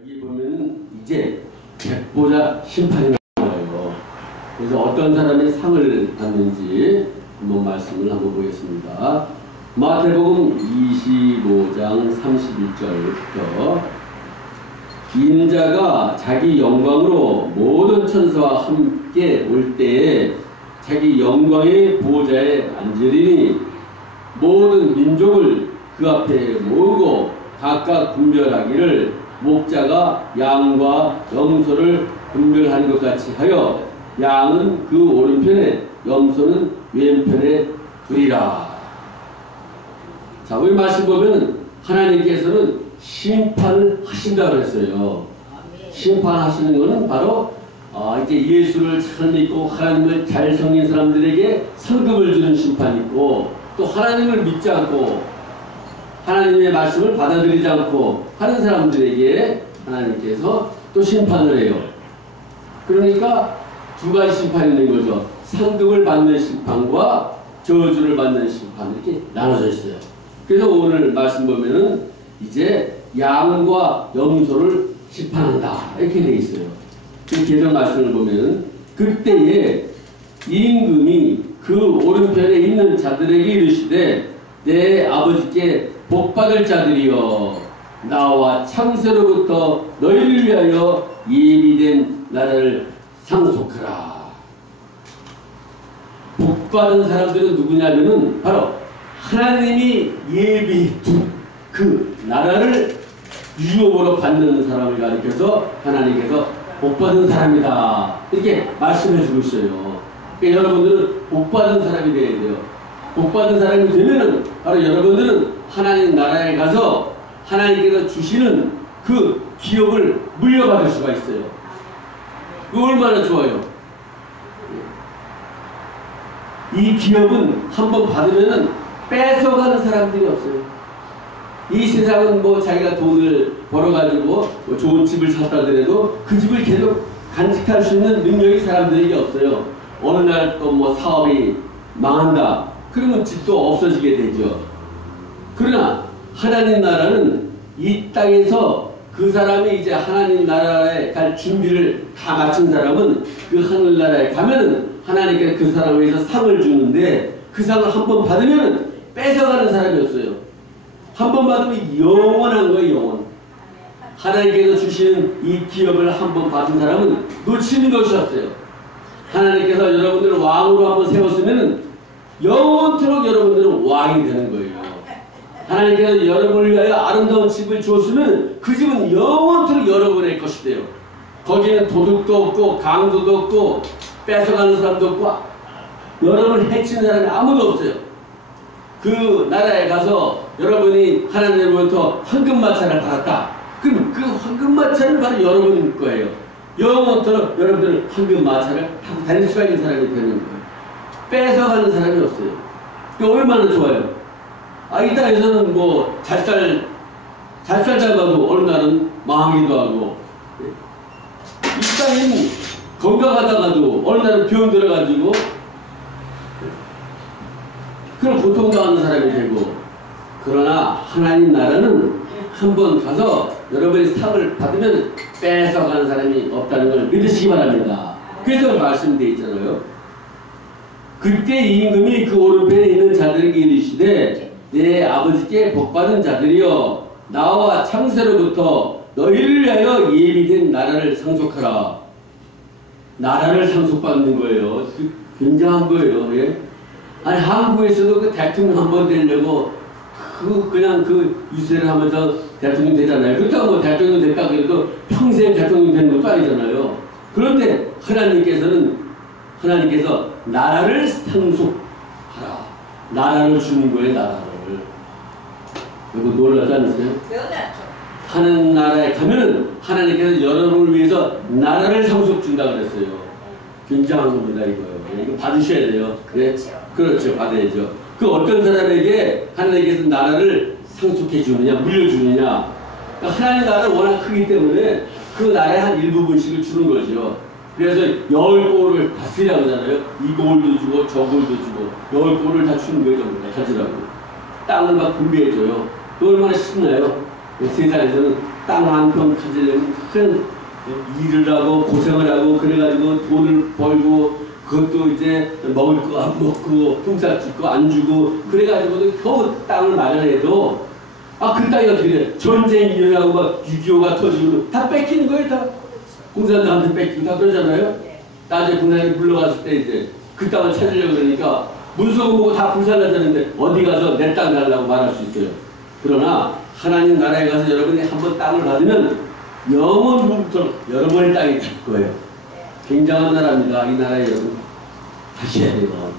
여기 보면은 이제 백보자 심판이 나와요. 그래서 어떤 사람이 상을 받는지 한번 말씀을 한번 보겠습니다. 마태복음 25장 31절부터 인자가 자기 영광으로 모든 천사와 함께 올 때에 자기 영광의 보좌에 앉으리니 모든 민족을 그 앞에 모으고 각각 분별하기를 목자가 양과 염소를 분별하는 것 같이 하여 양은 그 오른편에 염소는 왼편에 두리라. 자, 우리 말씀 보면 하나님께서는 심판을 하신다고 했어요. 심판하시는 것은 바로 이제 예수를 잘 믿고 하나님을 잘 섬긴 사람들에게 상급을 주는 심판이 있고, 또 하나님을 믿지 않고 하나님의 말씀을 받아들이지 않고 하는 사람들에게 하나님께서 또 심판을 해요. 그러니까 두 가지 심판이 있는 거죠. 상급을 받는 심판과 저주를 받는 심판, 이렇게 나눠져 있어요. 그래서 오늘 말씀 보면은 이제 양과 염소를 심판한다, 이렇게 돼 있어요. 그 계절 말씀을 보면 그때에 임금이 그 오른편에 있는 자들에게 이르시되 내 아버지께 복받을 자들이여 나와 창세로부터 너희를 위하여 예비된 나라를 상속하라. 복받은 사람들은 누구냐면은 바로 하나님이 예비둔 그 나라를 유업으로 받는 사람을 가리켜서 하나님께서 복받은 사람이다, 이렇게 말씀해 주고 있어요. 그러니까 여러분들은 복받은 사람이 되어야 돼요. 복받은 사람이 되면은 바로 여러분들은 하나님 나라에 가서 하나님께서 주시는 그 기업을 물려받을 수가 있어요. 그거 얼마나 좋아요. 이 기업은 한번 받으면은 뺏어가는 사람들이 없어요. 이 세상은 뭐 자기가 돈을 벌어가지고 뭐 좋은 집을 샀다더라도 그 집을 계속 간직할 수 있는 능력이 사람들에게 없어요. 어느 날 또 뭐 사업이 망한다, 그러면 집도 없어지게 되죠. 그러나 하나님 나라는 이 땅에서 그 사람이 이제 하나님 나라에 갈 준비를 다 마친 사람은 그 하늘나라에 가면은 하나님께서 그 사람을 위해서 상을 주는데, 그 상을 한 번 받으면 뺏어가는 사람이 없어요. 한 번 받으면 영원한 거예요, 영원. 하나님께서 주시는 이 기업을 한 번 받은 사람은 놓치는 것이 없어요. 하나님께서 여러분들을 왕으로 한번 세웠으면 영원토록 여러분들은 왕이 되는 거예요. 하나님께서 여러분을 위하여 아름다운 집을 주었으면 그 집은 영원토록 여러분의 것이 돼요. 거기는 도둑도 없고 강도도 없고 뺏어가는 사람도 없고 여러분을 해치는 사람이 아무도 없어요. 그 나라에 가서 여러분이 하나님으로부터 황금마차를 받았다. 그럼 그 황금마차는 바로 여러분일 거예요. 영원토록 여러분들은 황금마차를 타고 다닐 수가 있는 사람이 되는 거예요. 뺏어가는 사람이 없어요. 그게 얼마나 좋아요. 이 땅에서는 뭐 잘 살다가도 어느 날은 망하기도 하고, 이 땅에는 건강하다가도 어느 날은 병 들어가지고 그런 고통당하는 사람이 되고, 그러나 하나님 나라는 한번 가서 여러분이 상을 받으면 뺏어가는 사람이 없다는 걸 믿으시기 바랍니다. 그래서 말씀되어 있잖아요. 그때 임금이 그 오른편에 있는 자들에게 이르시되 내 아버지께 복받은 자들이여 나와 창세로부터 너희를 위하여 예비된 나라를 상속하라. 나라를 상속받는 거예요. 굉장한 거예요. 예? 아니 한국에서도 그 대통령 한번 되려고 그냥 그 유세를 하면서 대통령 되잖아요. 그렇다고 뭐 대통령 됐다 그래도 평생 대통령 되는 것도 아니잖아요. 그런데 하나님께서 나라를 상속하라. 나라를 주는 거예요. 나라를. 이거 놀라지 않으세요? 하는 나라에 가면은 하나님께서 여러분을 위해서 나라를 상속 준다 그랬어요. 굉장한 겁니다, 이거요. 이거 받으셔야 돼요. 네? 그렇죠. 받아야죠. 그 어떤 사람에게 하나님께서 나라를 상속해 주느냐, 물려주느냐. 그러니까 하나님 나라는 워낙 크기 때문에 그 나라의 한 일부분씩을 주는 거죠. 그래서 10골을 다 쓰라고 하잖아요. 이 골도 주고 저 골도 주고 10골을 다 주는 거예요. 가지라고. 땅을 막 분배해줘요. 또 얼마나 쉽나요? 세상에서는 땅 한 평 가지려면 큰 일을 하고 고생을 하고 그래가지고 돈을 벌고 그것도 이제 먹을 거 안 먹고 흠사 줄 거 안 주고 그래가지고도 겨우 땅을 마련해도 그 땅이 어떻게 돼? 전쟁이 일어나고 막 6.25가 터지고 다 뺏기는 거예요. 다 공산당한테 뺏기고 다 그러잖아요. 나중에 공산당이 물러갔을 때 이제 그 땅을 찾으려고 그러니까 문서고 뭐고 다 불살라졌는데 어디 가서 내 땅 달라고 말할 수 있어요. 그러나 하나님 나라에 가서 여러분이 한번 땅을 받으면 영원부터 여러분의 땅이 될 거예요. 굉장한 나라입니다. 이 나라에 여러분 하셔야 돼요.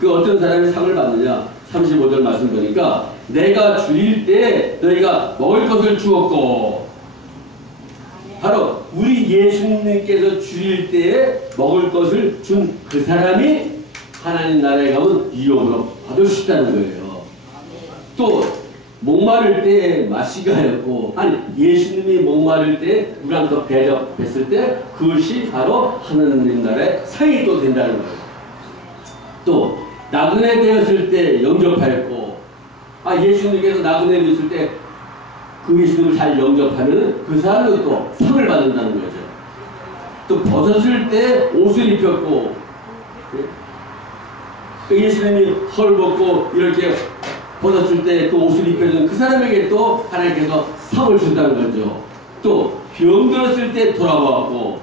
그 어떤 사람이 상을 받느냐? 35절 말씀 보니까 내가 줄일 때 너희가 먹을 것을 주었고 바로 우리 예수님께서 줄일 때에 먹을 것을 준 그 사람이 하나님 나라에 가면 유업으로 받을 수 있다는 거예요. 또 목마를 때 마시가였고 아니 예수님이 목마를 때 물 한 컵 대접했을 때 그것이 바로 하나님 나라의 상이 또 된다는 거예요. 또 나그네 되었을 때 영접하였고 예수님께서 나그네 되었을 때 그 예수님을 잘 영접하면 그 사람도 또 상을 받는다는 거죠. 또 벗었을 때 옷을 입혔고 예수님이 헐벗고 이렇게 벗었을 때 그 옷을 입혀준 그 사람에게 또 하나님께서 상을 준다는 거죠. 또 병들었을 때 돌아왔고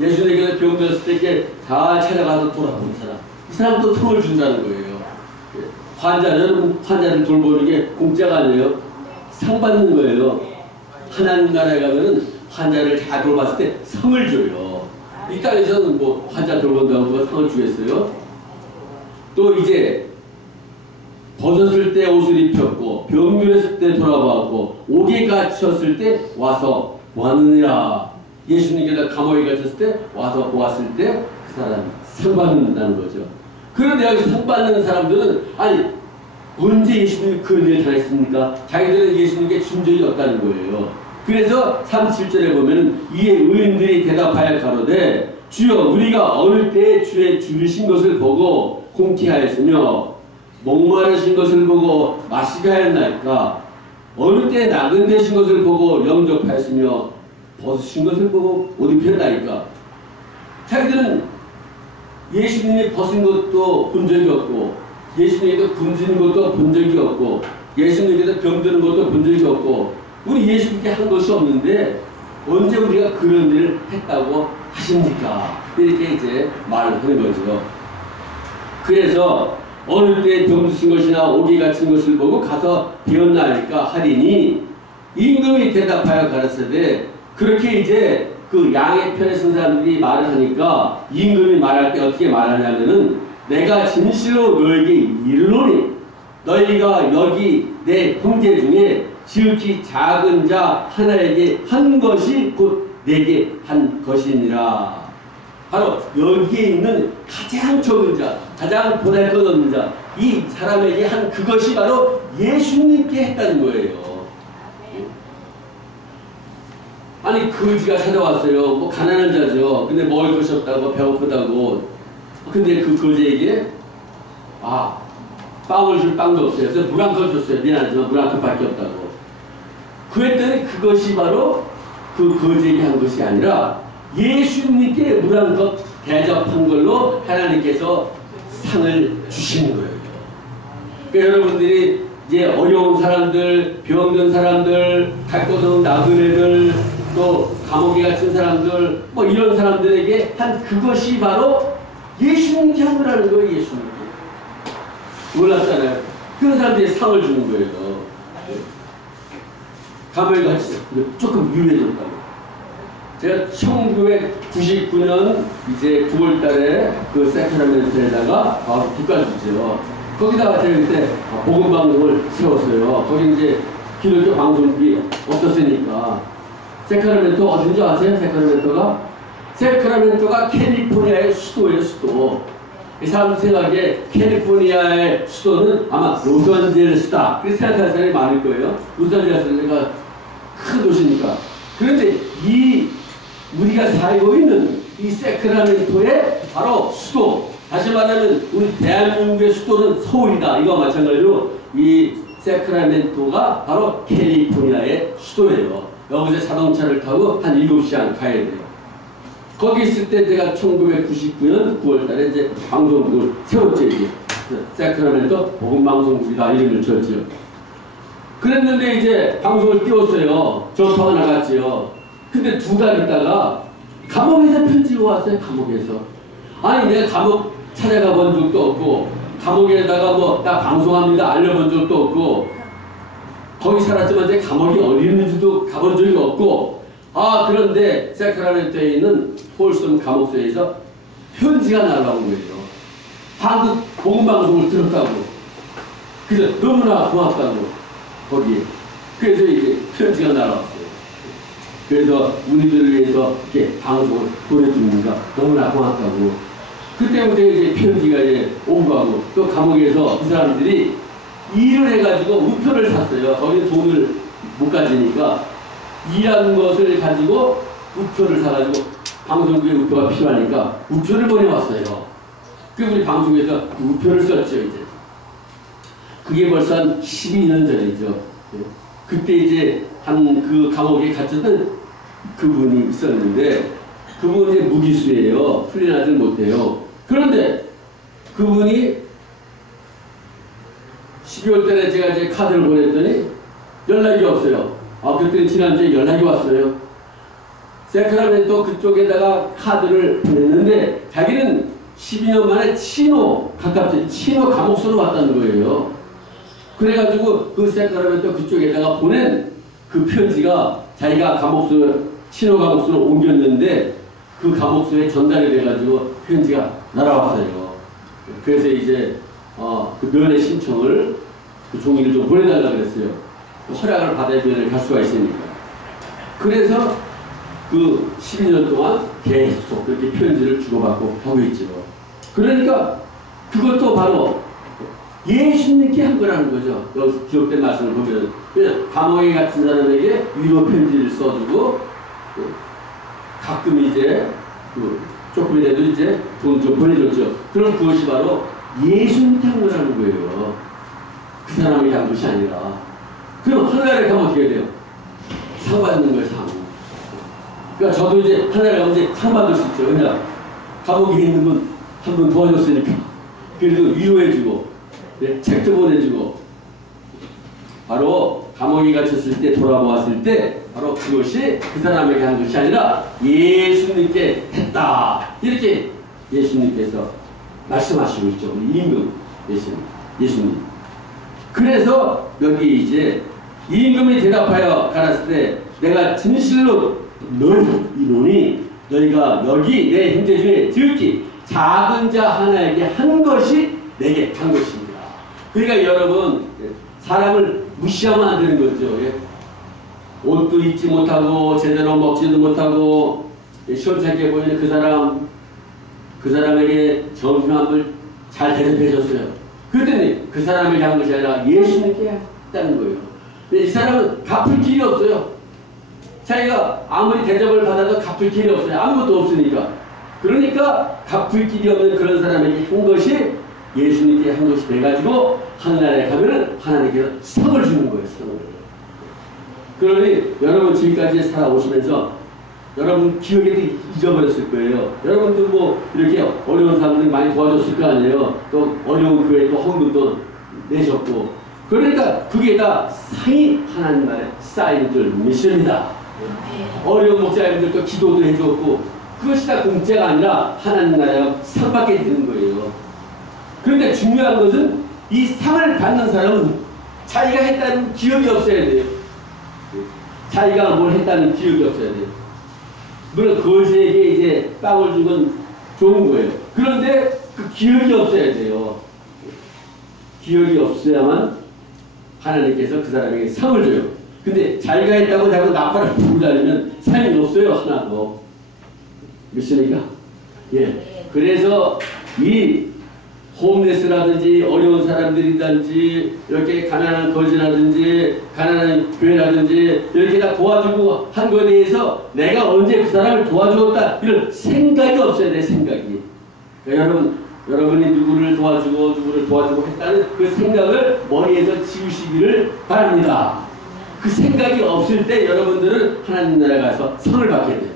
예수님께서 병들었을 때 이렇게 다 찾아가서 돌아본 사람 이 사람도 상을 준다는 거예요. 여러분 환자를 돌보는 게 공짜가 아니에요. 상 받는 거예요. 하나님 나라에 가면은 환자를 다 돌봤을 때 상을 줘요. 이 땅에서는 뭐 환자 돌본다고 누가 상을 주겠어요? 또 이제 벗었을 때 옷을 입혔고 병들었을 때 돌아왔고 옥에 갇혔을 때 와서 보았느니라. 예수님께서 감옥에 갇혔을 때 와서 보았을 때 그 사람이 상 받는다는 거죠. 그런데 여기 상 받는 사람들은 언제 예수님이 그런 일을 당했습니까? 자기들은 예수님께 준 적이 없다는 거예요. 그래서 37절에 보면은 이에 의인들이 대답하여 가로되 주여 우리가 어느 때에 주의 줄이신 것을 보고 공티하였으며 목마르신 것을 보고 마시게 하였나이까 어느 때에 나그네신 것을 보고 영접하였으며 벗으신 것을 보고 옷 입혔나이까. 자기들은 예수님이 벗은 것도 본 적이 없고 예수님께서 굶주린 것도 본 적이 없고 예수님께서 병드는 것도 본 적이 없고 우리 예수님께 한 것이 없는데 언제 우리가 그런 일을 했다고 하십니까? 이렇게 이제 말을 하는 거죠. 그래서 어느 때 병드신 것이나 옥에 갇힌 것을 보고 가서 배웠나이까 하리니 임금이 대답하여 가르치되 그렇게 이제 그 양의 편에 선 사람들이 말을 하니까 임금이 말할 때 어떻게 말하냐면은 내가 진실로 너에게 이르노니 너희가 여기 내 형제 중에 지극히 작은 자 하나에게 한 것이 곧 내게 한 것이니라. 바로 여기에 있는 가장 적은 자, 가장 보잘것없는 자, 이 사람에게 한 그것이 바로 예수님께 했다는 거예요. 거지가 찾아왔어요. 뭐 가난한 자죠. 근데 먹을 것이 없다고 배고프다고. 근데 그 거지에게 빵을 줄 빵도 없어요. 그래서 물 한 컵 줬어요. 미안하지만 물 한 컵밖에 없다고. 그랬더니 그것이 바로 그 거지에게 한 것이 아니라 예수님께 물 한 컵 대접한 걸로 하나님께서 상을 주시는 거예요. 그러니까 여러분들이 이제 어려운 사람들, 병든 사람들, 갈 곳 없는 나그네들, 또 감옥에 갇힌 사람들, 뭐 이런 사람들에게 한 그것이 바로 예수님께 한 거라는 거예요. 예수님께. 몰랐잖아요. 그런 사람들이 상을 주는 거예요. 감옥에 갇혔어요. 조금 유해졌다고. 제가 1999년 이제 9월 달에 그 세크라멘토에다가 국가주죠. 거기다가 제가 그때 복음방송을 세웠어요. 거기 이제 기독교 방송국이 없었으니까. 세크라멘토 어딘지 아세요? 세크라멘토가? 세크라멘토가 캘리포니아의 수도예요, 수도. 이 사람 생각에 캘리포니아의 수도는 아마 로스앤젤레스다. 그렇게 생각하는 사람이 많을 거예요. 로스앤젤레스가 큰 도시니까. 그런데 우리가 살고 있는 이 세크라멘토의 바로 수도, 다시 말하면 우리 대한민국의 수도는 서울이다. 이거와 마찬가지로 이 세크라멘토가 바로 캘리포니아의 수도예요. 여기서 자동차를 타고 한 7시간 가야 돼요. 거기 있을 때 제가 1999년 9월 달에 이제 방송국을 세웠죠. 이제 세크라멘토 복음방송국이다 이름을 지었죠. 그랬는데 이제 방송을 띄웠어요. 전파가 나갔지요. 근데 2달 있다가 감옥에서 편지가 왔어요. 감옥에서. 아니 내가 감옥 찾아가 본 적도 없고 감옥에다가 뭐 나 방송합니다 알려본 적도 없고 거기 살았지만 이제 감옥이 어디 있는지도 가본 적이 없고 그런데 세크라멘토에 있는 폴슨 감옥소에서 편지가 날라온 거예요. 한국 복음방송을 들었다고. 그래서 너무나 고맙다고 거기에. 그래서 이제 편지가 날아왔어요. 그래서 우리들을 위해서 이렇게 방송을 보내주니까 너무나 고맙다고. 그때부터 이제 편지가 이제 온 거하고 또 감옥에서 그 사람들이 일을 해가지고 우표를 샀어요. 거기 돈을 못 가지니까 일한 것을 가지고 우표를 사가지고 방송국에 우표가 필요하니까 우표를 보내왔어요. 그 우리 방송에서 그 우표를 썼죠. 이제 그게 벌써 한 12년 전이죠. 그때 이제 한 그 감옥에 갇혔던 그분이 있었는데 그분이 무기수예요. 풀려나질 못해요. 그런데 그분이 12월 달에 제가 이제 카드를 보냈더니 연락이 없어요. 그때 지난주에 연락이 왔어요. 세크라멘토 그쪽에다가 카드를 보냈는데 자기는 12년 만에 가깝지 치노 감옥소로 왔다는 거예요. 그래가지고 그 세크라멘토 그쪽에다가 보낸 그 편지가 자기가 치노 감옥소로 옮겼는데 그 감옥소에 전달이 돼가지고 편지가 날아왔어요. 그래서 이제 그 면회 신청을 그 종이를 좀 보내달라고 그랬어요. 허락을 받아야 면회를 갈 수가 있으니까. 그래서 그 12년 동안 계속 그렇게 편지를 주고받고 하고 있죠. 그러니까 그것도 바로 예수님께 한 거라는 거죠. 여기서 기록된 말씀을 보면 그냥 감옥에 갇힌 사람에게 위로 편지를 써주고 가끔 이제 조금이라도 이제 돈 좀 보내줬죠. 그럼 그것이 바로 예수님께 한 거라는 거예요. 그 사람에게 한 것이 아니라. 그럼 하늘나라에 가면 어떻게 돼요? 상 받는 거예요. 상. 그러니까 저도 이제 하늘나라에 가면 이제 상 받을 수 있죠. 왜냐 감옥에 있는 분 한 분 도와줬으니까. 그래도 위로해주고 책도 보내주고 바로 감옥에 갇혔을 때 돌아보았을 때 바로 그것이 그 사람에게 한 것이 아니라 예수님께 했다. 이렇게 예수님께서 말씀하시고 있죠. 우리 임금 예수님. 그래서 여기 이제 임금이 대답하여 가라사대 때 내가 진실로 이노니 너희가 여기 내 형제 중에 지극히 작은 자 하나에게 한 것이 내게 한 것입니다. 그러니까 여러분 사람을 무시하면 안 되는 거죠. 옷도 입지 못하고 제대로 먹지도 못하고 시원찮게 보이는 그 사람에게 점심함을 잘 대접해 줬어요. 그랬더니 그 사람에게 한 것이 아니라 예수님께 했다는 거예요. 근데 이 사람은 갚을 길이 없어요. 자기가 아무리 대접을 받아도 갚을 길이 없어요. 아무것도 없으니까. 그러니까 갚을 길이 없는 그런 사람에게 한 것이 예수님께 한 것이 돼가지고 하늘나라에 가면은 하나님께서 상을 주는 거예요. 상을. 그러니 여러분 지금까지 살아오시면서 여러분 기억에도 잊어버렸을 거예요. 여러분도 뭐 이렇게 어려운 사람들이 많이 도와줬을 거 아니에요. 또 어려운 교회도 헌금도 내셨고. 그러니까 그게 다 상이 하나님 나라에 쌓인 줄 믿습니다. 어려운 목사님들도 기도도 해줬고 그것이 다 공짜가 아니라 하나님 나라에 상받게 되는 거예요. 그런데 중요한 것은 이 상을 받는 사람은 자기가 했다는 기억이 없어야 돼요. 자기가 뭘 했다는 기억이 없어야 돼요. 물론 거지에게 이제 빵을 준 건 좋은 거예요. 그런데 그 기억이 없어야 돼요. 기억이 없어야만 하나님께서 그 사람에게 상을 줘요. 근데 자기가 했다고 자꾸 나팔을 불고 다니면 상이 없어요. 하나도. 믿습니까? 예. 그래서 이 홈레스라든지 어려운 사람들이든지 이렇게 가난한 거지라든지 가난한 교회라든지 이렇게 다 도와주고 한 거에 대해서 내가 언제 그 사람을 도와주었다 이런 생각이 없어야 돼. 생각이. 그러니까 여러분이 누구를 도와주고 했다는 그 생각을 머리에서 지우시기를 바랍니다. 그 생각이 없을 때 여러분들은 하나님 나라에 가서 상을 받게 돼요.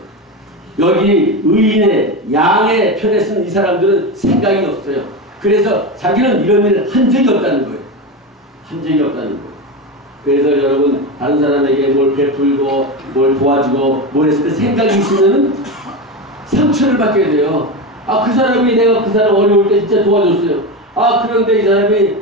여기 의인의 양의 편에 쓴 이 사람들은 생각이 없어요. 그래서 자기는 이런 일을 한 적이 없다는 거예요. 한 적이 없다는 거예요. 그래서 여러분 다른 사람에게 뭘 베풀고 뭘 도와주고 뭘 했을 때 생각이 있으면 상처를 받게 돼요. 아, 그 사람이 내가 그 사람 어려울 때 진짜 도와줬어요. 아, 그런데 이 사람이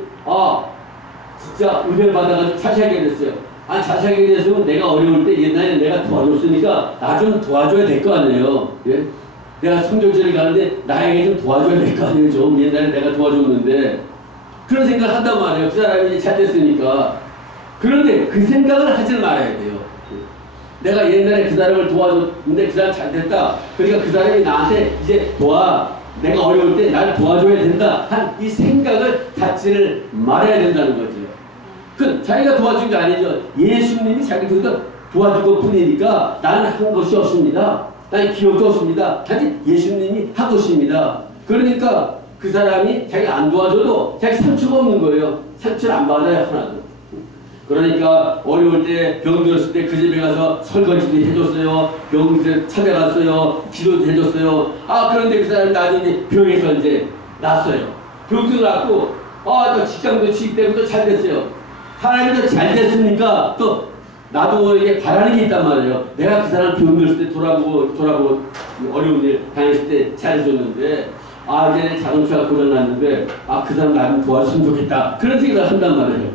진짜 은혜를 받아가지고 자시하게 됐어요. 아, 자시하게 됐으면 내가 어려울 때 옛날에 내가 도와줬으니까 나 좀 도와줘야 될 거 아니에요. 예? 내가 성경절에 가는데 나에게 좀 도와줘야 될 거 아니에요. 좀 옛날에 내가 도와줬는데 그런 생각을 한단 말이에요. 그 사람이 잘 됐으니까. 그런데 그 생각을 하지 말아야 돼요. 내가 옛날에 그 사람을 도와줬는데 그 사람 잘 됐다. 그러니까 그 사람이 나한테 이제 내가 어려울 때 날 도와줘야 된다. 한 이 생각을 갖지를 말아야 된다는 거죠. 자기가 도와준 게 아니죠. 예수님이 자기 도와준 것 뿐이니까 나는 한 것이 없습니다. 나는 기억도 없습니다. 단지 예수님이 한 것입니다. 그러니까 그 사람이 자기가 안 도와줘도 자기 상처가 없는 거예요. 상처를 안 받아요, 하나도. 그러니까 어려울 때 병 들었을 때 그 집에 가서 설거지도 해줬어요. 병 찾아갔어요. 기도도 해줬어요. 그런데 그 사람이 나중에 병에서 이제 났어요. 병도 났고 또 직장도 취직 때문에 또 잘 됐어요. 사람이 더 잘 됐으니까 또 나도 이게 바라는 게 있단 말이에요. 내가 그 사람 병 들었을 때 돌아보고 어려운 일 당했을 때 잘해줬는데 이제 자동차가 고장났는데 그 사람 나 좀 도와줬으면 좋겠다. 그런 생각을 한단 말이에요.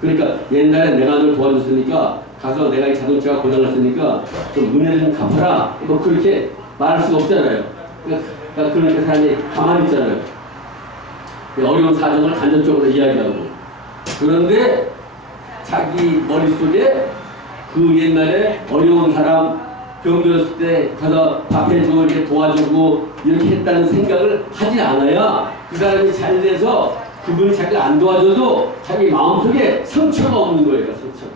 그러니까 옛날에 내가 널 도와줬으니까 가서 내가 이 자동차가 고장났으니까 좀 은혜를 좀 갚아라. 뭐 그렇게 말할 수가 없잖아요. 그러니까 사람이 가만히 있잖아요. 어려운 사정을 간접적으로 이야기하고. 그런데 자기 머릿속에 그 옛날에 어려운 사람 병 들었을 때 가서 밥 해주고 이렇게 도와주고 이렇게 했다는 생각을 하지 않아야 그 사람이 잘 돼서 그분이 자기가 안 도와줘도 자기 마음속에 상처가 없는 거예요. 상처가.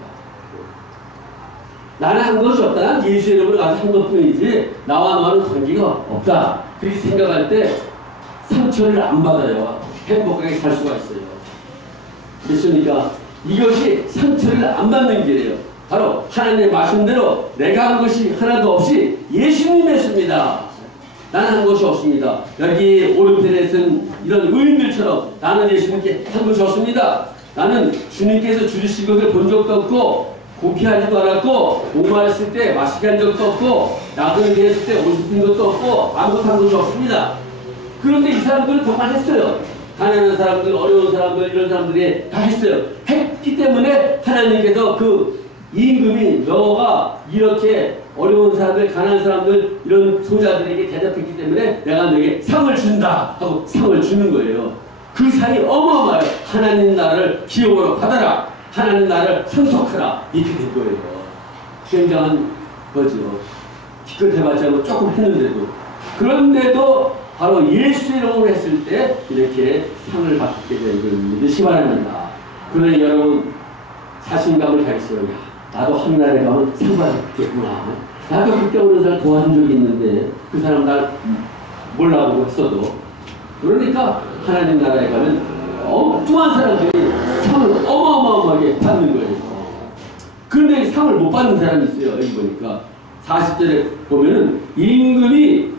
나는 한 것이 없다. 난 예수 이름으로 가서 한 것뿐이지 나와 너와는 관계가 없다. 그렇게 생각할 때 상처를 안 받아요. 행복하게 살 수가 있어요. 그렇습니까? 이것이 상처를 안 받는 길이에요. 바로 하나님의 말씀대로 내가 한 것이 하나도 없이 예수님이 했습니다. 나는 한 것이 없습니다. 여기 오른편에 쓴 이런 의인들처럼 나는 예수님께 한 것이 없습니다. 나는 주님께서 주신 것을 본 적도 없고 고피하지도 않았고 목마르실 때 마시게 한 적도 없고 나그네 했을 때 옷 입힌 것도 없고 아무것도 한 것이 없습니다. 그런데 이 사람들은 정말 했어요. 가난한 사람들, 어려운 사람들, 이런 사람들이 다 했어요. 했기 때문에 하나님께서 그 임금이 너가 이렇게 어려운 사람들, 가난한 사람들, 이런 소자들에게 대접했기 때문에 내가 너에게 상을 준다 하고 상을 주는 거예요. 그 상이 어마어마해요. 하나님 나라를 기업으로 받아라. 하나님 나라를 상속하라. 이렇게 된 거예요. 굉장한 거죠. 기껏 해봤자 뭐 조금 했는데도. 그런데도 바로 예수 이름으로 했을 때 이렇게 상을 받게 되는 걸 믿으시 바랍니다. 그러니 여러분 자신감을 가지세요. 나도 하늘나라에 가면 상 받겠구나. 나도 그때 어느 사람 도와준 적이 있는데 그 사람 날 몰라보고 했어도. 그러니까 하나님 나라에 가면 엉뚱한 사람들이 상을 어마어마하게 받는 거예요. 그런데 상을 못 받는 사람이 있어요. 여기 보니까 40절에 보면은 임금이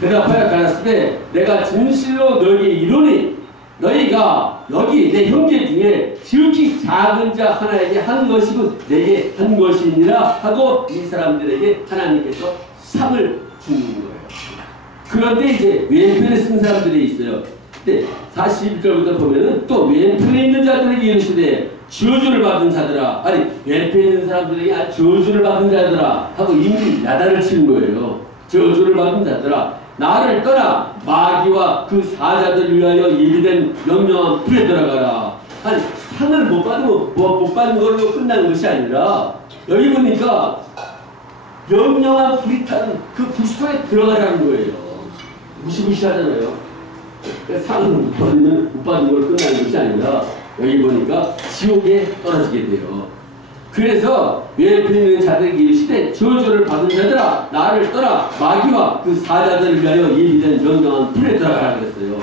대답하여 가라사대 내가 진실로 너에게 이르노니 너희가 여기 내 형제 중에 지극히 작은 자 하나에게 한 것이고 내게 한 것이니라 하고 이 사람들에게 하나님께서 상을 주는 거예요. 그런데 이제 왼편에 쓴 사람들이 있어요. 근데 41절부터 보면은 또 왼편에 있는 자들에게 이르시되 저주를 받은 자들아, 아니 왼편에 있는 사람들에게 저주를 받은 자들아 하고 이미 나다를 치는 거예요. 저주를 받은 자들아 나를 떠나 마귀와 그 사자들을 위하여 예비된 명령한 불에 들어가라. 아니 상을 못 받으면 못 받는 걸로 끝나는 것이 아니라 여기 보니까 명령한 불이 타는 그 불 속에 들어가라는 거예요. 무시무시하잖아요. 상을 못 받는 걸로 끝나는 것이 아니라 여기 보니까 지옥에 떨어지게 돼요. 그래서 왼편에 있는 자들에게 이르시되 저주를 받은 자들아 나를 떠나 마귀와 그 사자들을 위하여 예비된 명령한 불에 들어가라 그랬어요.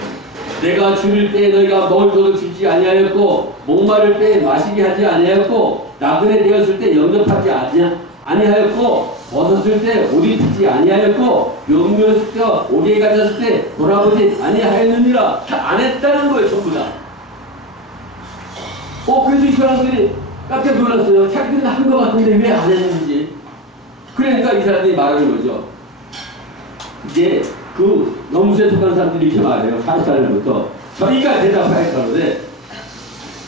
내가 줄일 때 너희가 먹을 것을 주지 아니하였고 목마를 때 마시게 하지 아니하였고 나그네 되었을 때 영접하지 아니하였고 벗었을 때 옷 입지 아니하였고 병들었을 때 옥에 갇혔을 때 돌아보지 아니하였느니라. 안 했다는 거예요, 전부 다. 그래서 이 사람들이 깜짝 놀랐어요. 자기들은 한 것 같은데 왜 안 했는지. 그러니까 이 사람들이 말하는 거죠. 이제 그 너무세 속한 사람들이 이렇게 말해요. 40살부터 저희가 대답하였다는데,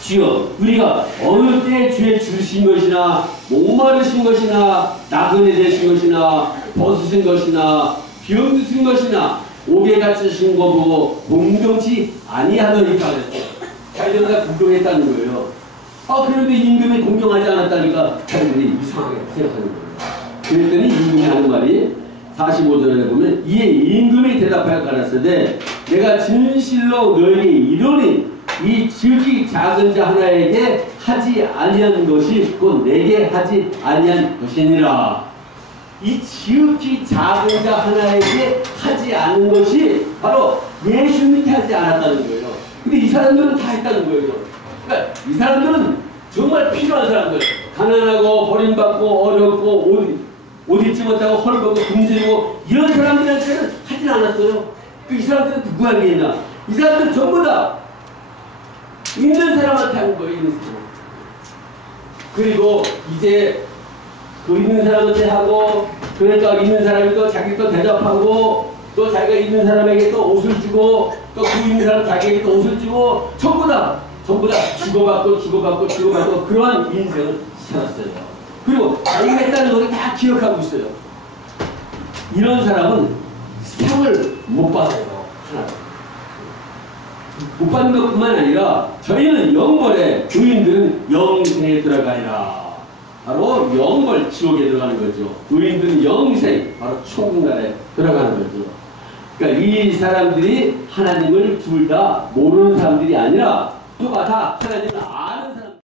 주여 우리가 어느 때 주의 주신 것이나 목마르신 것이나 나그네 되신 것이나 벗으신 것이나 병드신 것이나 옥에 갇히신 거 보고 공경치 아니하더니까 그랬어요. 자기들은 다 공경했다는 거예요. 그런데 임금이 공경하지 않았다니까 자기들이 이상하게 생각하는 거예요. 그랬더니 임금이 하는 말이 45절에 보면 이에 임금이 대답하여 가라사대 내가 진실로 너희에게 이르노니 이 지극히 작은 자 하나에게 하지 아니한 것이 곧 내게 하지 아니한 것이니라. 이 지극히 작은 자 하나에게 하지 않은 것이 바로 예수님께 하지 않았다는 거예요. 근데 이 사람들은 다 했다는 거예요. 그러니까 이 사람들은 정말 필요한 사람들, 가난하고 버림받고 어렵고 옷 입지 못하고 헐벗고 굶주리고 이런 사람들한테는 하진 않았어요. 이 사람들은 누구에게 했나? 이 사람들은 전부 다 있는 사람한테 한 거예요. 있는 사람. 그리고 이제 그 있는 사람한테 하고, 그러니까 있는 사람이 또 자기 또 대접하고, 또 자기가 있는 사람에게 또 옷을 주고, 또 그 있는 사람 자기에게 또 옷을 주고, 전부 다 주고받고 그러한 인생을 살았어요. 그리고 자기가 했다는 것을 다 기억하고 있어요. 이런 사람은 상을 못 받아요. 하나. 못 받는 것뿐만 아니라 저희는 영벌에, 의인들은 영생에 들어가리라. 바로 영벌, 지옥에 들어가는 거죠. 의인들은 영생, 바로 천국나라에 들어가는 거죠. 그러니까 이 사람들이 하나님을 둘 다 모르는 사람들이 아니라 누가 다 하나님을